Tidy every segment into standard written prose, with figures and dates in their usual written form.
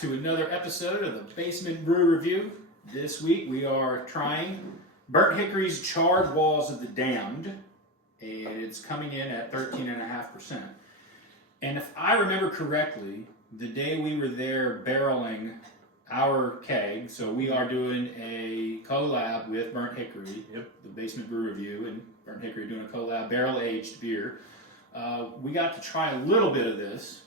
to another episode of the Basement Brew Review. This week we are trying Burnt Hickory's Charred Walls of the Damned, and it's coming in at 13.5%. And if I remember correctly, the day we were there barreling our keg, so we are doing a collab with Burnt Hickory, the Basement Brew Review, and Burnt Hickory doing a collab barrel-aged beer. We got to try a little bit of this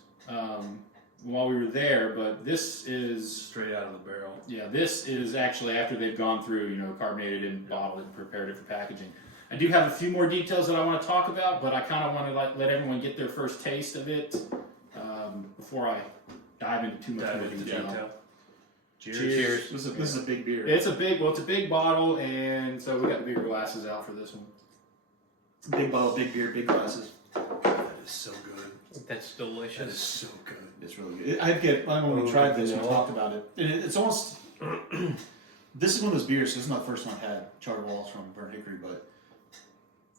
while we were there, but this is straight out of the barrel. Yeah, this is actually after they've gone through, carbonated and bottled it and prepared it for packaging. I do have a few more details that I want to talk about, but I kind of want to let everyone get their first taste of it before I dive into too much more detail. Cheers. This is a big beer. It's a big bottle, and so we got the bigger glasses out for this one. Big bottle, big beer, big glasses. That is so good. That's delicious. That is so good. It's really good. I remember when we tried this, we talked about it. And it's almost, this is one of those beers, this is not the first one I've had, Charred Walls from Burnt Hickory, but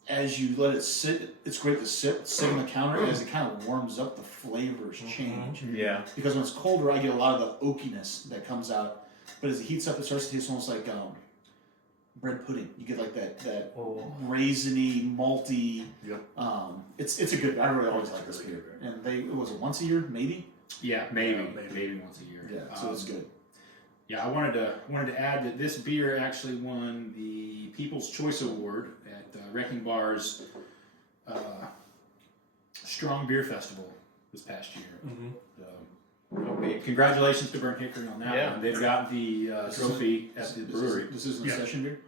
as you let it sit, it's great to sit on the counter, and as it kind of warms up, the flavors change. Yeah. Because when it's colder, I get a lot of the oakiness that comes out, but as it heats up, it starts to taste almost like bread pudding. You get like that raisiny, malty. Yep. It's a good. I really always like this beer. And it was once a year, maybe. Yeah, maybe once a year. Yeah. So it's good. Yeah, I wanted to add that this beer actually won the People's Choice Award at Wrecking Bar's Strong Beer Festival this past year. Mm-hmm. Congratulations to Burnt Hickory on that one. They've got the trophy at the brewery. This isn't a session beer?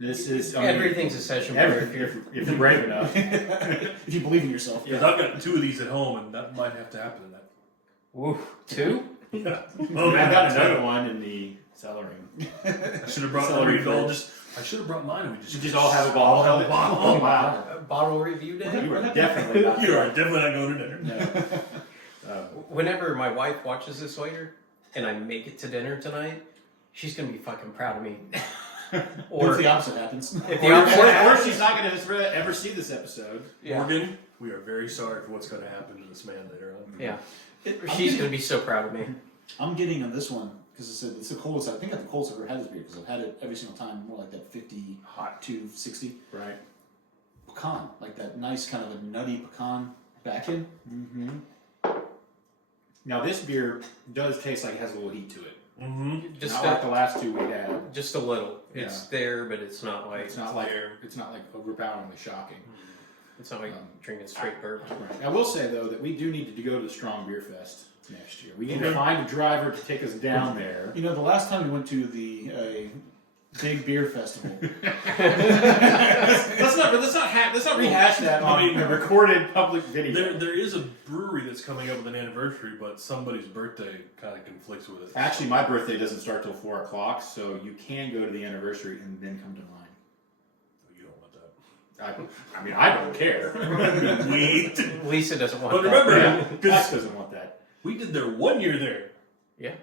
This is everything's a session beer if you're brave enough. If you believe in yourself. Because I've got 2 of these at home, and that might have to happen tonight. Woo. 2? Yeah. I've got another one in the cellaring. I should have brought I should have brought mine, and we just all have a bottle. All have a bottle. Oh wow! Bottle review day. You are definitely not. You are definitely not going to dinner. No. Whenever my wife watches this later, and I make it to dinner tonight, she's gonna be fucking proud of me. Or if the opposite happens. Or she's not going to ever see this episode. Yeah. Morgan, we are very sorry for what's going to happen to this man later on. Yeah. She's going to be so proud of me. I'm getting on this one, because it's the coldest, I think the coldest I've ever had this beer, because I've had it every single time, more like that 50 hot to 60. Right. Pecan, like that nice kind of a nutty pecan back in. Mm-hmm. Now this beer does taste like it has a little heat to it. Mm-hmm. Not like the last 2 we had. Just a little. It's there, but it's not like it's not like overpoweringly shocking. It's not like drinking straight bourbon. Right. I will say though that we do need to go to the Strong Beer Fest next year. We need to find a driver to take us down there. The last time we went to the big beer festival. let's not rehash that on a recorded public video. There is a brewery that's coming up with an anniversary, but somebody's birthday kind of conflicts with it. Actually, my birthday doesn't start till 4 o'clock, so you can go to the anniversary and then come to mine. You don't want that. I don't care. Wait. Lisa doesn't want But that. remember, Gus doesn't want that. we did their 1 year there. Yeah.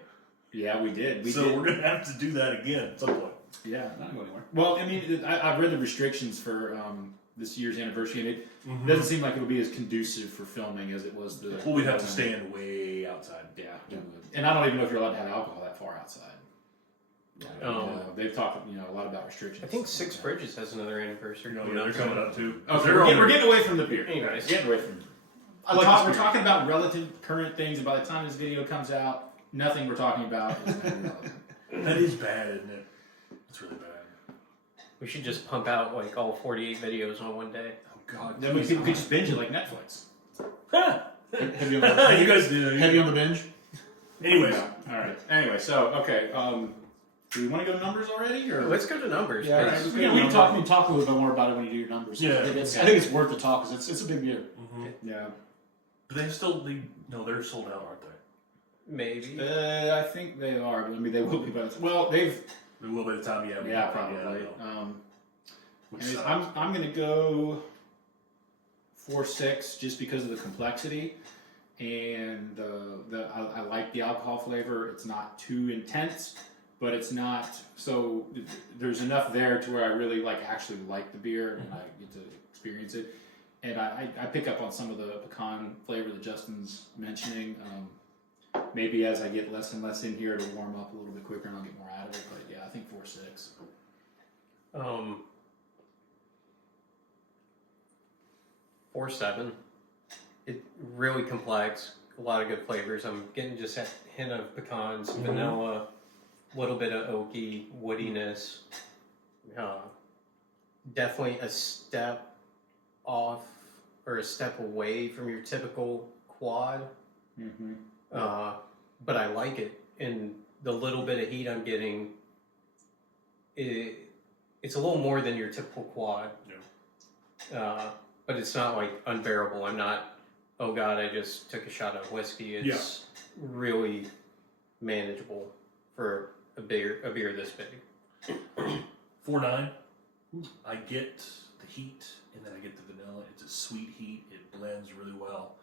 Yeah, we did. We're going to have to do that again at some point. Yeah, not going anywhere. Well, I've read the restrictions for this year's anniversary, and it doesn't seem like it would be as conducive for filming as it was the. Well, we'd have to stand way outside. Yeah, we would. And I don't even know if you're allowed to have alcohol that far outside. They've talked, a lot about restrictions. I think Six Bridges has another anniversary. They're coming up too. Oh, we're getting away from the beer. Anyways, getting away from. We're talking about relative current things, and by the time this video comes out, nothing we're talking about is relevant. That is bad, isn't it? It's really bad. we should just pump out like all 48 videos on one day. Oh God! Then people could just binge it like Netflix. Heavy on the, You guys do. heavy on the binge. Anyways, all right. Anyway, so okay. Do we want to go to numbers already, or Let's go to numbers. Yeah, because- we can talk a little bit more about it when you do your numbers. Yeah. I think it's worth the talk because it's a big beer. yeah. but they're sold out, aren't they? Maybe. I think they are. But they will be. But They will by the time you have. Yeah, probably. Which Anyways, sucks. I'm going to go 4.6 just because of the complexity, and I like the alcohol flavor. It's not too intense, but it's not so. There's enough there to where I really actually like the beer and I get to experience it. And I pick up on some of the pecan flavor that Justin's mentioning. maybe as I get less and less in here, it'll warm up a little bit quicker and I'll get more out of it. But yeah, I think 4.6. 4.7. It really complex. A lot of good flavors. I'm getting just a hint of pecans, vanilla, a little bit of oaky woodiness. Definitely a step off or a step away from your typical quad. Mm-hmm. But I like it. And the little bit of heat I'm getting, it's a little more than your typical quad. Yeah. But it's not like unbearable. I'm not, oh God, I just took a shot of whiskey. It's really manageable for a beer this big. 4.9. I get the heat, and then I get the vanilla. It's a sweet heat. It blends really well.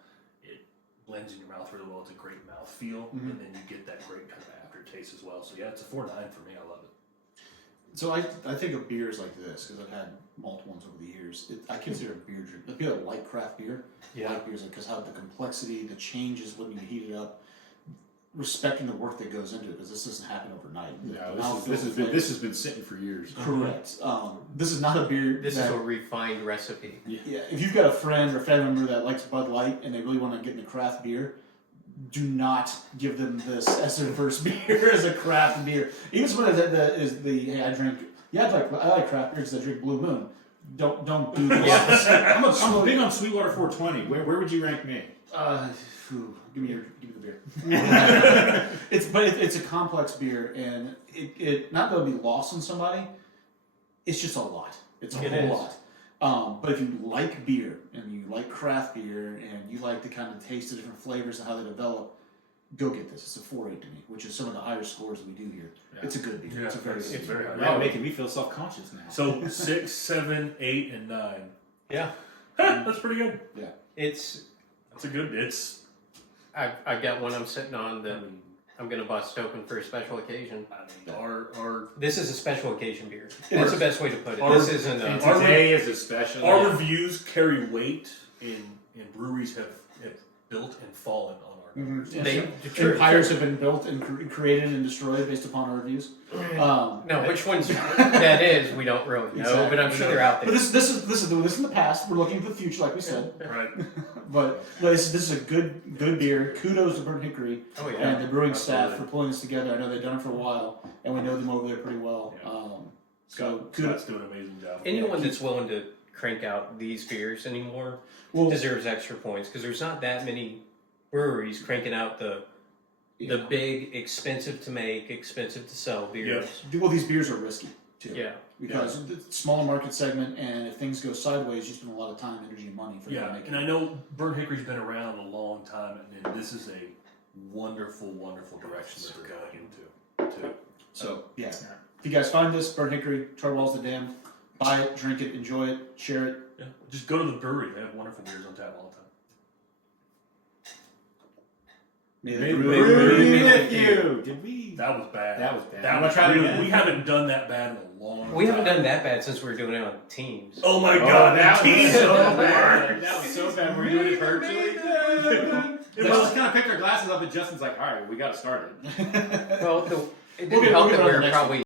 It blends in your mouth really well. It's a great mouth feel, and then you get that great kind of aftertaste as well. So yeah, it's a 4.9 for me. I love it. So I think of beers like this because I've had multiple ones over the years. I consider a beer drink. The people that like craft beer, like beers because how the complexity, the changes when you heat it up, respecting the work that goes into it because this doesn't happen overnight. No, this has been sitting for years. Correct. This is not a beer. This is a refined recipe. Yeah, if you've got a friend or family member that likes Bud Light and they really want to get into craft beer, do not give them this as their first beer as a craft beer. Even someone that is the hey, I like craft beer because I drink Blue Moon. Don't do this. Yeah. I'm big on Sweetwater 420. Where would you rank me? Give me the beer. It's a complex beer and it not that it'll be lost on somebody. It's just a lot. It's a whole lot. But if you like beer and you like craft beer and you like the kind of taste of different flavors and how they develop, go get this. It's a 4.8 to me, which is some of the higher scores that we do here. Yeah. It's a good beer. Yeah, it's a very good very beer. high. Wow, making me feel self-conscious now. So 6, 7, 8, and 9. Yeah. That's pretty good. Yeah. It's I've got one I'm sitting on that I'm going to bust open for a special occasion. I mean, This is a special occasion beer. That's the best way to put it. Our- This isn't And a... today is a special. our reviews carry weight, and breweries have built and fallen on our numbers. Empires have been built and created and destroyed based upon our reviews. No, which ones that is, we don't really know, Exactly. but I'm sure they're out there. But this is in the past. We're looking to the future, like we said. Right. But this is a good beer. Kudos to Burnt Hickory Oh, yeah. and the brewing Absolutely. staff for pulling this together. I know they've done it for a while, and we know them over there pretty well. Yeah. So Scott's doing an amazing job. Anyone that's willing to crank out these beers anymore well, deserves extra points because there's not that many breweries cranking out the big, expensive to make, expensive to sell beers. well, these beers are risky too. Yeah. Because the smaller market segment, and if things go sideways, you spend a lot of time, energy, and money for them to make it. And I know Burnt Hickory's been around a long time, and this is a wonderful, wonderful direction that they're going into, too. So, yeah. If you guys find this, Burnt Hickory, Charred Walls the Dam, buy it, drink it, enjoy it, share it. Yeah. Just go to the brewery. They have wonderful beers on tap all the time. May May the the brewery brewery be with you. Did we? That was bad. That was bad. That I'm was gonna try it really, again. we haven't done that bad in a long time. We haven't done that bad since we were doing it on Teams. Oh my god, that that team's was so so bad. bad. That was so bad. We're doing it virtually. Let's just kind of pick our glasses up, and Justin's like, "All right, we got to start it." Well, it We'll didn't get help on that the we were next probably